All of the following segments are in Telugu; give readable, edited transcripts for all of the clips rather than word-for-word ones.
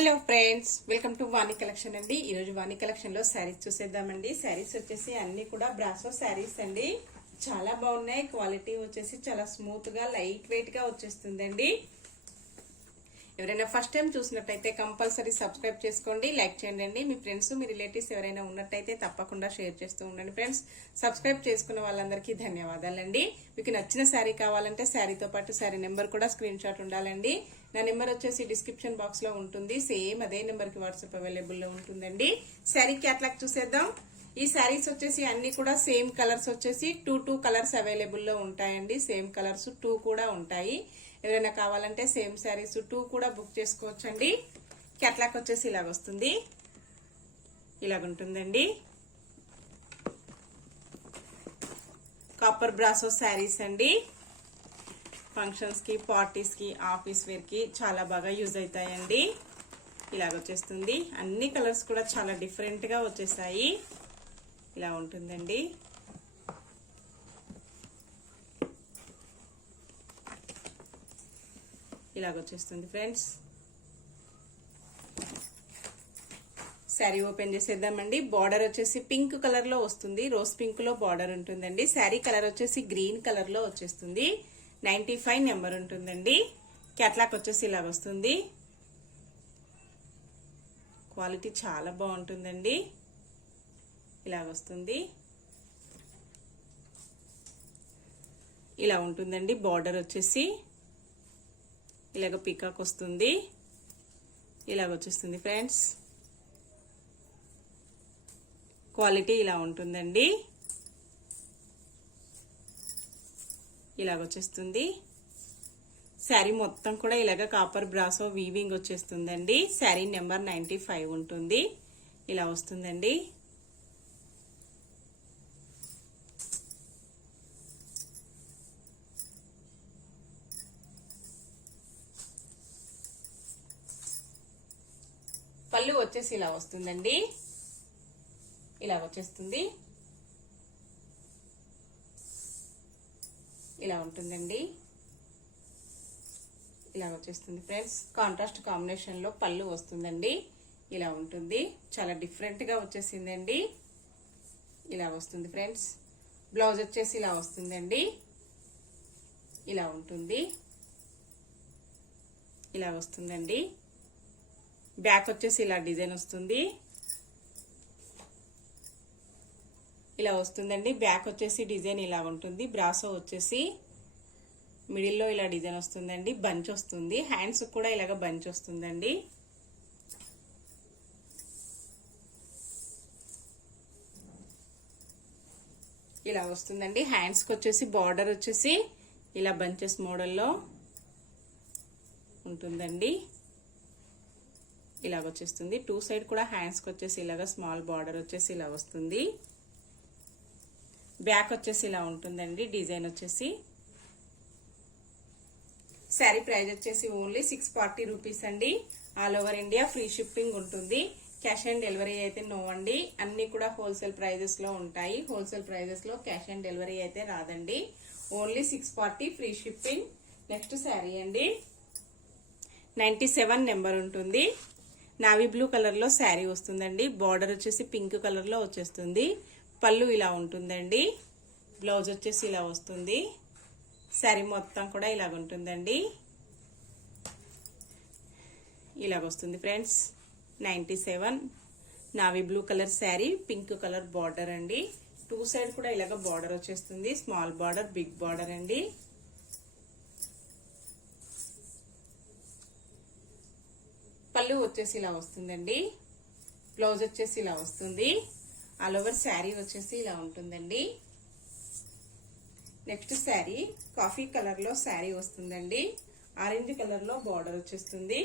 Hello friends, welcome to Vani collection అండి. ఈరోజు వాణి కలెక్షన్ లో శారీస్ చూసేద్దామండి. శారీస్ వచ్చేసి అన్ని కూడా బ్రాసో శారీస్ అండి. చాలా బాగున్నాయి. క్వాలిటీ వచ్చేసి చాలా స్మూత్ గా లైట్ వెయిట్ గా వచ్చేస్తుందండి. ఎవరైనా ఫస్ట్ టైం చూసినట్టయితే కంపల్సరీ సబ్స్క్రైబ్ చేసుకోండి, లైక్ చేయండి. మీ ఫ్రెండ్స్ మీ రిలేటివ్స్ ఎవరైనా ఉన్నట్టయితే తప్పకుండా షేర్ చేస్తూ ఉండండి. ఫ్రెండ్స్, సబ్స్క్రైబ్ చేసుకున్న వాళ్ళందరికీ ధన్యవాదాలండి. మీకు నచ్చిన శారీ కావాలంటే శారీతో పాటు శారీ నెంబర్ కూడా స్క్రీన్ షాట్ ఉండాలండి. నా నెంబర్ వచ్చేసి డిస్క్రిప్షన్ బాక్స్ లో ఉంటుంది. సేమ్ అదే నెంబర్ కి వాట్సాప్ అవైలబుల్ లో ఉంటుందండి. శారీ క్యాటలాగ్ చూసేద్దాం. ఈ శారీస్ వచ్చేసి అన్ని కూడా సేమ్ కలర్స్ వచ్చేసి టూ కలర్స్ అవైలబుల్ లో ఉంటాయండి. సేమ్ కలర్స్ 2 కూడా ఉంటాయి. ఎవరైనా కావాలంటే సేమ్ శారీస్ 2 కూడా బుక్ చేసుకోవచ్చండి. క్యాటలాగ్ వచ్చేసి ఇలాగ వస్తుంది, ఇలాగుంటుందండి. కాపర్ బ్రాసో శారీస్ అండి. ఫంక్షన్స్ కి, పార్టీస్ కి, ఆఫీస్ వేర్ కి చాలా బాగా యూజ్ అవుతాయండి. ఇలాగ వచ్చేస్తుంది. అన్ని కలర్స్ కూడా చాలా డిఫరెంట్ గా వచ్చేసాయి. ఇలా ఉంటుందండి. ఇలాగ వచ్చేస్తుంది ఫ్రెండ్స్. శారీ ఓపెన్ చేసేద్దామండి. బార్డర్ వచ్చేసి పింక్ కలర్ లో వస్తుంది. రోజ్ పింక్ లో బార్డర్ ఉంటుందండి. శారీ కలర్ వచ్చేసి గ్రీన్ కలర్ లో వచ్చేస్తుంది. 95 నెంబర్ ఉంటుందండి. క్యాట్లాగ్ వచ్చేసి ఇలాగ వస్తుంది. క్వాలిటీ చాలా బాగుంటుందండి. ఇలాగ వస్తుంది. ఇలా ఉంటుందండి. బార్డర్ వచ్చేసి ఇలాగ పికాక్ వస్తుంది. ఇలాగ వచ్చేస్తుంది ఫ్రెండ్స్. క్వాలిటీ ఇలా ఉంటుందండి. ఇలాగ వచ్చేస్తుంది. శారీ మొత్తం కూడా ఇలాగ కాపర్ బ్రాసో వీవింగ్ వచ్చేస్తుందండి. శారీ నెంబర్ 95 ఉంటుంది. ఇలా వస్తుందండి. పళ్ళు వచ్చేసి ఇలా వస్తుందండి. ఇలా వచ్చేస్తుంది. ఇలా ఉంటుందండి. ఇలా వచ్చేస్తుంది ఫ్రెండ్స్. కాంట్రాస్ట్ కాంబినేషన్ లో పళ్ళు వస్తుందండి. ఇలా ఉంటుంది. చాలా డిఫరెంట్ గా వచ్చేసిందండి. ఇలా వస్తుంది ఫ్రెండ్స్. బ్లౌజ్ వచ్చేసి ఇలా వస్తుందండి. ఇలా ఉంటుంది. ఇలా వస్తుందండి. బ్యాక్ వచ్చేసి ఇలా డిజైన్ వస్తుంది. ఇలా వస్తుందండి. బ్యాక్ వచ్చేసి డిజైన్ ఇలా ఉంటుంది. బ్రాసో వచ్చేసి మిడిల్లో ఇలా డిజైన్ వస్తుందండి. బంచ్ వస్తుంది. హ్యాండ్స్ కూడా ఇలాగ బంచ్ వస్తుందండి. ఇలా వస్తుందండి. హ్యాండ్స్ కి వచ్చేసి బార్డర్ వచ్చేసి ఇలా బంచెస్ మోడల్లో ఉంటుందండి. ఇలాగ వచ్చేస్తుంది. 2 సైడ్ కూడా హ్యాండ్స్ కి వచ్చేసి ఇలాగ స్మాల్ బార్డర్ వచ్చేసి ఇలా వస్తుంది. బ్యాక్ వచ్చేసి ఇలా ఉంటుందండి. డిజైన్ వచ్చేసి శారీ ప్రైస్ వచ్చేసి ఓన్లీ 640 రూపీస్ అండి. All over India free shipping ఉంటుంది. క్యాష్ ఆన్ డెలివరీ అయితే నో అండి. అన్ని కూడా హోల్సేల్ ప్రైజెస్ లో ఉంటాయి. హోల్సేల్ ప్రైజెస్ లో క్యాష్ ఆన్ డెలివరీ అయితే రాదండి. Only 640 free shipping. Next sari అండి. 97 నెంబర్ ఉంటుంది. నావీ బ్లూ కలర్ లో శారీ వస్తుందండి. బార్డర్ వచ్చేసి పింక్ కలర్ లో వచ్చేస్తుంది. పళ్ళు ఇలా ఉంటుందండి. బ్లౌజ్ వచ్చేసి ఇలా వస్తుంది. శారీ మొత్తం కూడా ఇలాగ ఉంటుందండి. ఇలాగ వస్తుంది friends. 97 navy blue colour sari, pink colour border అండి. 2 సైడ్ కూడా ఇలాగ బార్డర్ వచ్చేస్తుంది. స్మాల్ బార్డర్, బిగ్ బార్డర్ అండి. పళ్ళు వచ్చేసి ఇలా వస్తుందండి. బ్లౌజ్ వచ్చేసి ఇలా వస్తుంది. ఆల్ ఓవర్ శారీ వచ్చేసి ఇలా ఉంటుందండి. నెక్స్ట్ శారీ కాఫీ కలర్ లో శారీ వస్తుందండి. ఆరెంజ్ కలర్ లో బార్డర్ వచ్చేస్తుంది.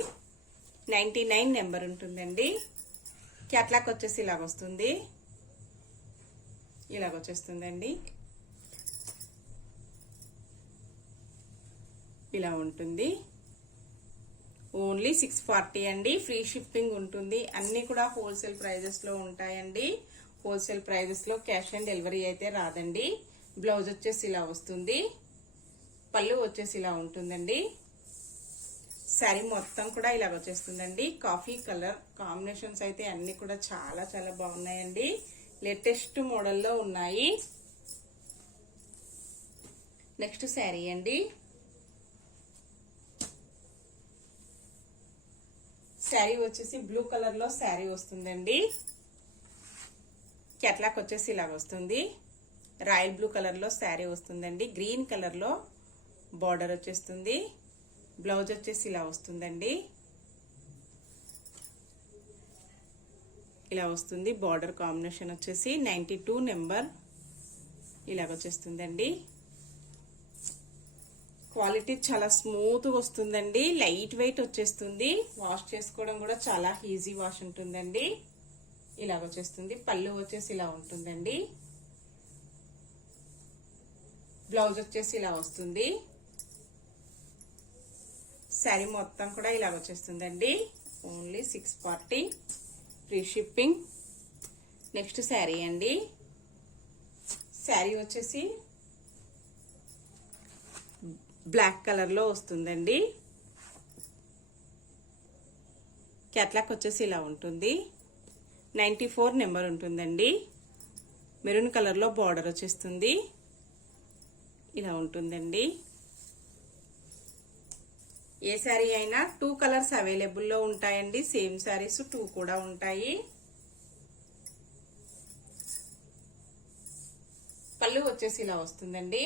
99 నెంబర్ ఉంటుందండి. క్యాట్లాగ్ వచ్చేసి ఇలాగ వస్తుంది. ఇలాగ వచ్చేస్తుందండి. ఇలా ఉంటుంది. ఓన్లీ 640 అండి. ఫ్రీ షిప్పింగ్ ఉంటుంది. అన్ని కూడా హోల్సేల్ ప్రైజెస్ లో ఉంటాయండి. హోల్సేల్ ప్రైజెస్ లో క్యాష్ ఆన్ డెలివరీ అయితే రాదండి. బ్లౌజ్ వచ్చేసి ఇలా వస్తుంది. పళ్ళు వచ్చేసి ఇలా ఉంటుందండి. శారీ మొత్తం కూడా ఇలాగ వచ్చేస్తుందండి. కాఫీ కలర్ కాంబినేషన్స్ అయితే అన్ని కూడా చాలా చాలా బాగున్నాయండి. లేటెస్ట్ మోడల్లో ఉన్నాయి. నెక్స్ట్ శారీ అండి. శారీ వచ్చేసి బ్లూ కలర్ లో శారీ వస్తుందండి. క్యాట్లాక్ వచ్చేసి ఇలాగ వస్తుంది. రాయల్ బ్లూ కలర్ లో శారీ వస్తుందండి. గ్రీన్ కలర్ లో బార్డర్ వచ్చేస్తుంది. బ్లౌజ్ వచ్చేసి ఇలా వస్తుందండి. ఇలా వస్తుంది. బార్డర్ కాంబినేషన్ వచ్చేసి 92 నెంబర్ ఇలాగ వచ్చేస్తుందండి. క్వాలిటీ చాలా స్మూత్ గా వస్తుందండి. లైట్ వెయిట్ వచ్చేస్తుంది. వాష్ చేసుకోవడం కూడా చాలా ఈజీ వాష్ ఉంటుందండి. ఇలాగ వచ్చేస్తుంది. పళ్ళు వచ్చేసి ఇలా ఉంటుందండి. బ్లౌజ్ వచ్చేసి ఇలా వస్తుంది. శారీ మొత్తం కూడా ఇలాగ వచ్చేస్తుందండి. Only 640 free shipping. Next sari అండి. శారీ వచ్చేసి బ్లాక్ కలర్ లో వస్తుందండి. క్యాట్లాక్ వచ్చేసి ఇలా ఉంటుంది. 94 నెంబర్ ఉంటుందండి. మెరూన్ కలర్ లో బార్డర్ వచ్చేస్తుంది. ఇలా ఉంటుందండి. ఏ శారీ అయినా 2 కలర్స్ అవైలబుల్ లో ఉంటాయండి. సేమ్ శారీస్ 2 కూడా ఉంటాయి. పళ్ళు వచ్చేసి ఇలా వస్తుందండి.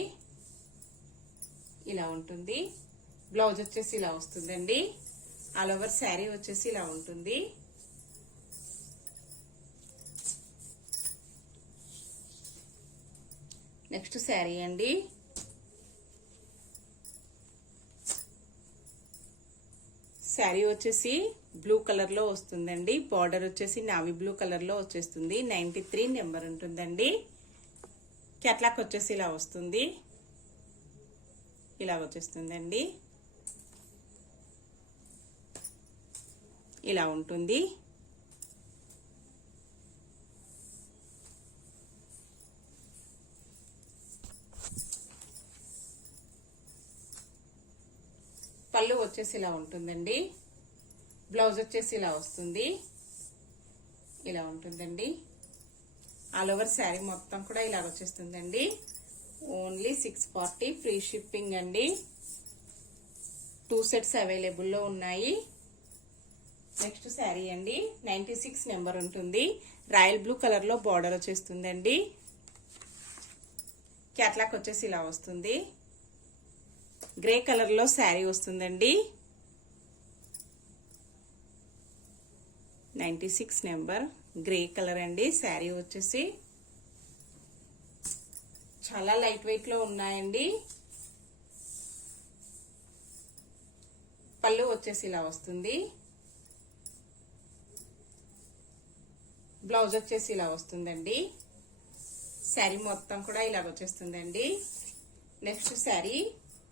ఇలా ఉంటుంది. బ్లౌజ్ వచ్చేసి ఇలా వస్తుందండి. ఆల్ ఓవర్ శారీ వచ్చేసి ఇలా ఉంటుంది. నెక్స్ట్ శారీ అండి. శారీ వచ్చేసి బ్లూ కలర్ లో వస్తుందండి. బార్డర్ వచ్చేసి నావీ బ్లూ కలర్ లో వచ్చేస్తుంది. 93 నెంబర్ ఉంటుందండి. క్యాట్లాక్ వచ్చేసి ఇలా వస్తుంది. ఇలా వచ్చేస్తుందండి. ఇలా ఉంటుంది. పళ్ళు వచ్చేసి ఇలా ఉంటుందండి. బ్లౌజ్ వచ్చేసి ఇలా వస్తుంది. ఇలా ఉంటుందండి. ఆల్ ఓవర్ శారీ మొత్తం కూడా ఇలా వచ్చేస్తుందండి. ఓన్లీ 640 ఫ్రీ షిప్పింగ్ అండి. 2 సెట్స్ అవైలబుల్ లో ఉన్నాయి. నెక్స్ట్ శారీ అండి. 96 నెంబర్ ఉంటుంది. రాయల్ బ్లూ కలర్ లో బార్డర్ వచ్చేస్తుందండి. క్యాట్లాక్ వచ్చేసి ఇలా వస్తుంది. గ్రే కలర్ లో శారీ వస్తుందండి. 96 నెంబర్ గ్రే కలర్ అండి. శారీ వచ్చేసి చాలా లైట్ వెయిట్ లో ఉన్నాయండి. పళ్ళు వచ్చేసి ఇలా వస్తుంది. బ్లౌజ్ వచ్చేసి ఇలా వస్తుందండి. శారీ మొత్తం కూడా ఇలా వచ్చేస్తుందండి. నెక్స్ట్ శారీ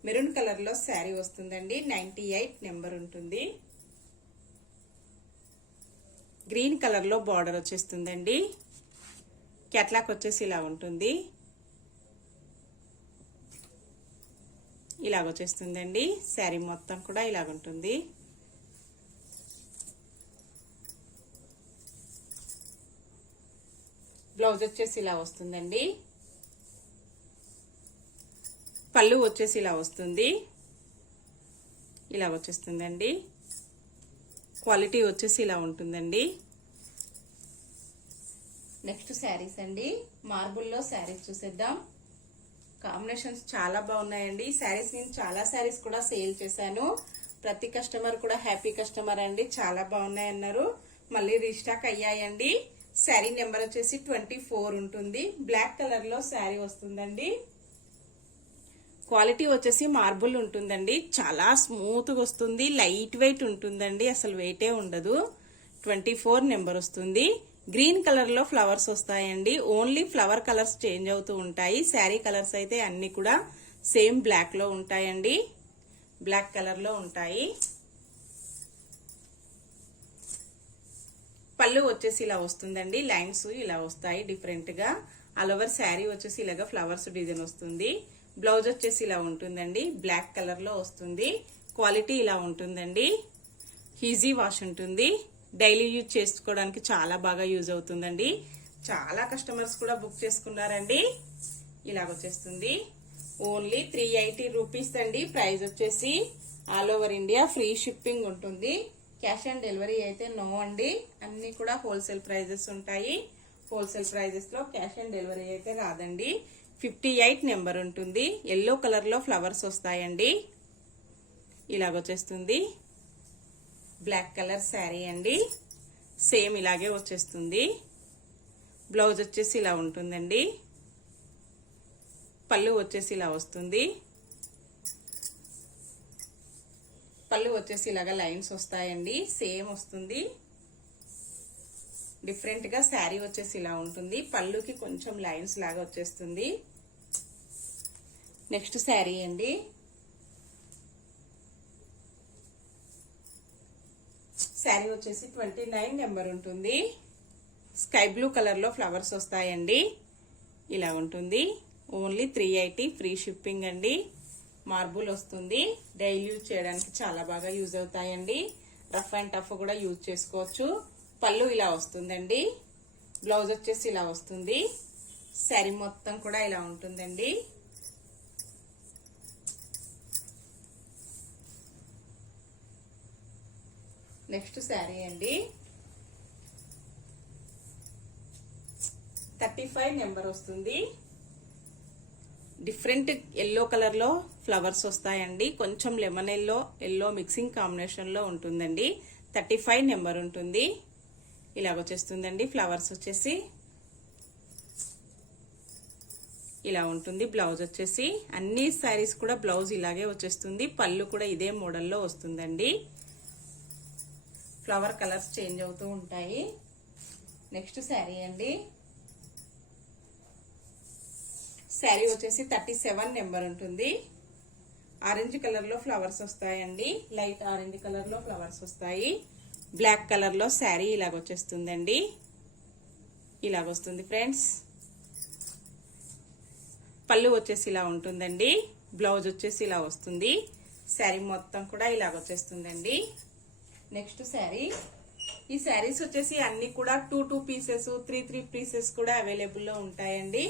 మెరూన్ కలర్ లో శారీ వస్తుందండి. 98 నెంబర్ ఉంటుంది. గ్రీన్ కలర్ లో బార్డర్ వచ్చేస్తుందండి. క్యాట్లాక్ వచ్చేసి ఇలా ఉంటుంది. ఇలాగ వచ్చేస్తుందండి. శారీ మొత్తం కూడా ఇలాగ ఉంటుంది. బ్లౌజ్ వచ్చేసి ఇలా వస్తుందండి. పళ్ళు వచ్చేసి ఇలా వస్తుంది. ఇలా వచ్చేస్తుందండి. క్వాలిటీ వచ్చేసి ఇలా ఉంటుందండి. నెక్స్ట్ శారీస్ అండి. మార్బుల్లో శారీస్ చూసేద్దాం. కాంబినేషన్స్ చాలా బాగున్నాయండి. శారీస్ నేను చాలా శారీస్ కూడా సేల్ చేశాను. ప్రతి కస్టమర్ కూడా హ్యాపీ కస్టమర్ అండి. చాలా బాగున్నాయి అన్నారు. మళ్ళీ రీస్టాక్ అయ్యాయండి. శారీ నెంబర్ వచ్చేసి 24 ఉంటుంది. బ్లాక్ కలర్ లో శారీ వస్తుందండి. క్వాలిటీ వచ్చేసి మార్బుల్ ఉంటుందండి. చాలా స్మూత్ గా వస్తుంది. లైట్ వెయిట్ ఉంటుందండి. అసలు వెయిటే ఉండదు. 24 నెంబర్ వస్తుంది. గ్రీన్ కలర్ లో ఫ్లవర్స్ వస్తాయండి. ఓన్లీ ఫ్లవర్ కలర్స్ చేంజ్ అవుతూ ఉంటాయి. శారీ కలర్స్ అయితే అన్ని కూడా సేమ్ బ్లాక్ లో ఉంటాయండి. బ్లాక్ కలర్ లో ఉంటాయి. పళ్ళు వచ్చేసి ఇలా వస్తుందండి. లైన్స్ ఇలా వస్తాయి డిఫరెంట్ గా. ఆల్ ఓవర్ శారీ వచ్చేసి ఇలాగా ఫ్లవర్స్ డిజైన్ వస్తుంది. బ్లౌజ్ వచ్చేసి ఇలా ఉంటుందండి. బ్లాక్ కలర్ లో వస్తుంది. క్వాలిటీ ఇలా ఉంటుందండి. ఈజీ వాష్ ఉంటుంది. డైలీ యూజ్ చేసుకోవడానికి చాలా బాగా యూజ్ అవుతుందండి. చాలా కస్టమర్స్ కూడా బుక్ చేసుకున్నారండి. ఇలాగొచ్చేస్తుంది. ఓన్లీ 380 రూపీస్ అండి. ప్రైస్ వచ్చేసి all over India free shipping ఉంటుంది. క్యాష్ ఆన్ డెలివరీ అయితే నో అండి. అన్ని కూడా హోల్సేల్ ప్రైజెస్ ఉంటాయి. హోల్సేల్ ప్రైజెస్ లో క్యాష్ ఆన్ డెలివరీ అయితే రాదండి. 58 నెంబర్ ఉంటుంది. ఎల్లో కలర్ లో ఫ్లవర్స్ వస్తాయండి. ఇలాగొచ్చేస్తుంది. బ్లాక్ కలర్ శారీ అండి. సేమ్ ఇలాగే వచ్చేస్తుంది. బ్లౌజ్ వచ్చేసి ఇలా ఉంటుందండి. పళ్ళు వచ్చేసి ఇలా వస్తుంది. పళ్ళు వచ్చేసి ఇలాగా లైన్స్ వస్తాయండి. సేమ్ వస్తుంది. డిఫరెంట్ గా శారీ వచ్చేసి ఇలా ఉంటుంది. పళ్ళుకి కొంచెం లైన్స్ లాగా వచ్చేస్తుంది. నెక్స్ట్ శారీ అండి. శారీ వచ్చేసి 29 నెంబర్ ఉంటుంది. స్కై బ్లూ కలర్ లో ఫ్లవర్స్ వస్తాయండి. ఇలా ఉంటుంది. ఓన్లీ 380 ఫ్రీ షిప్పింగ్ అండి. మార్బుల్ వస్తుంది. డైలీ యూజ్ చేయడానికి చాలా బాగా యూజ్ అవుతాయండి. రఫ్ అండ్ టఫ్ కూడా యూజ్ చేసుకోవచ్చు. పళ్ళు ఇలా వస్తుందండి. బ్లౌజ్ వచ్చేసి ఇలా వస్తుంది. శారీ మొత్తం కూడా ఇలా ఉంటుందండి. నెక్స్ట్ శారీ అండి. 35 నెంబర్ వస్తుంది. డిఫరెంట్ ఎల్లో కలర్ లో ఫ్లవర్స్ వస్తాయండి. కొంచెం లెమన్ ఎల్లో మిక్సింగ్ కాంబినేషన్ లో ఉంటుందండి. 35 నెంబర్ ఉంటుంది. ఇలాగొచ్చేస్తుందండి. ఫ్లవర్స్ వచ్చేసి ఇలా ఉంటుంది. బ్లౌజ్ వచ్చేసి అన్ని శారీస్ కూడా బ్లౌజ్ ఇలాగే వచ్చేస్తుంది. పళ్ళు కూడా ఇదే మోడల్లో వస్తుందండి. ఫ్లవర్ కలర్స్ చేంజ్ అవుతూ ఉంటాయి. నెక్స్ట్ శారీ అండి. శారీ వచ్చేసి 37 నెంబర్ ఉంటుంది. ఆరెంజ్ కలర్ లో ఫ్లవర్స్ వస్తాయండి. లైట్ ఆరెంజ్ కలర్ లో ఫ్లవర్స్ వస్తాయి. బ్లాక్ కలర్ లో శారీ ఇలాగొచ్చేస్తుందండి. ఇలాగొస్తుంది ఫ్రెండ్స్. పళ్ళు వచ్చేసి ఇలా ఉంటుందండి. బ్లౌజ్ వచ్చేసి ఇలా వస్తుంది. శారీ మొత్తం కూడా ఇలాగొచ్చేస్తుందండి. నెక్స్ట్ శారీ. ఈ శారీస్ వచ్చేసి అన్ని కూడా 2 పీసెస్ 3 పీసెస్ కూడా అవైలబుల్ లో ఉంటాయండి.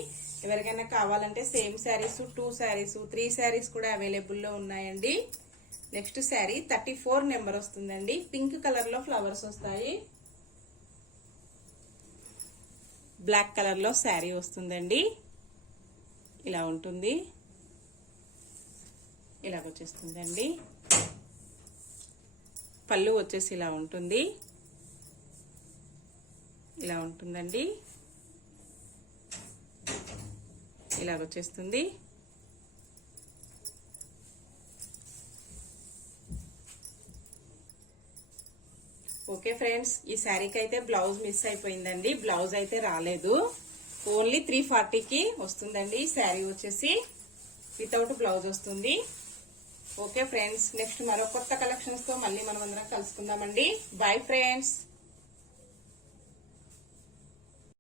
ఎవరికైనా కావాలంటే సేమ్ శారీస్ 2 శారీస్ 3 శారీస్ కూడా అవైలబుల్ లో ఉన్నాయండి. నెక్స్ట్ శారీ 34 నెంబర్ వస్తుందండి. పింక్ కలర్ లో ఫ్లవర్స్ వస్తాయి. బ్లాక్ కలర్ లో శారీ వస్తుందండి. ఇలా ఉంటుంది. ఇలాగొచ్చేస్తుందండి. పళ్ళు వచ్చేసి ఇలా ఉంటుంది. ఇలా ఉంటుందండి. ఇలాగొచ్చేస్తుంది. ఓకే ఫ్రెండ్స్, ఈ శారీకి అయితే బ్లౌజ్ మిస్ అయిపోయిందండి. బ్లౌజ్ అయితే రాలేదు. ఓన్లీ 340కి వస్తుందండి. ఈ శారీ వచ్చేసి వితౌట్ బ్లౌజ్ వస్తుంది. ఓకే ఫ్రెండ్స్, నెక్స్ట్ మరో కొత్త కలెక్షన్స్ తో మళ్ళీ మనం అందరం కలుసుకుందామండి. Bye friends.